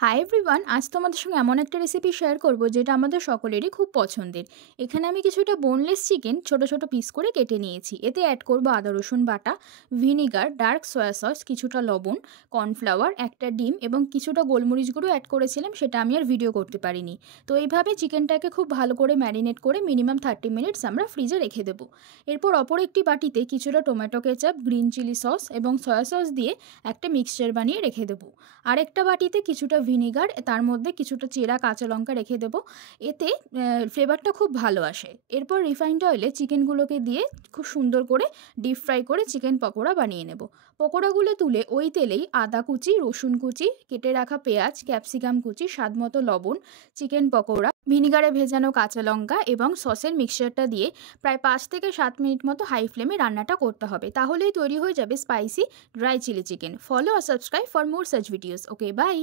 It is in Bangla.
হাই এভরিওয়ান, আজ তোমাদের সঙ্গে এমন একটা রেসিপি শেয়ার করব যেটা আমাদের সকলেরই খুব পছন্দের। এখানে আমি কিছুটা বোনলেস চিকেন ছোট ছোট পিস করে কেটে নিয়েছি। এতে অ্যাড করব আদা রসুন বাটা, ভিনিগার, ডার্ক সয়া সস, কিছুটা লবণ, কর্নফ্লাওয়ার, একটা ডিম এবং কিছুটা গোলমরিচ গুঁড়ো অ্যাড করেছিলাম, সেটা আমি আর ভিডিও করতে পারিনি। তো এইভাবে চিকেনটাকে খুব ভালো করে ম্যারিনেট করে মিনিমাম 30 মিনিটস আমরা ফ্রিজে রেখে দেবো। এরপর অপর একটি বাটিতে কিছুটা tomato ketchup, green chilli sauce এবং সয়া সস দিয়ে একটা মিক্সচার বানিয়ে রেখে দেবো। আরেকটা বাটিতে কিছুটা ভিনিগার, তার মধ্যে কিছুটা চেরা কাঁচা লঙ্কা রেখে দেবো। এতে ফ্লেভারটা খুব ভালো আসে। এরপর রিফাইন্ড অয়েলে চিকেনগুলোকে দিয়ে খুব সুন্দর করে ডিপ ফ্রাই করে চিকেন পকোড়া বানিয়ে নেব। পকোড়াগুলো তুলে ওই তেলেই আদা কুচি, রসুন কুচি, কেটে রাখা পেঁয়াজ, ক্যাপসিকাম কুচি, স্বাদ মতো লবণ, চিকেন পকোড়া, ভিনিগারে ভেজানো কাঁচা লঙ্কা এবং সসের মিক্সচারটা দিয়ে প্রায় 5 থেকে 7 মিনিট মতো হাই ফ্লেমে রান্নাটা করতে হবে। তাহলেই তৈরি হয়ে যাবে spicy dry chilli chicken. Follow আর subscribe for more such videos. Okay, by.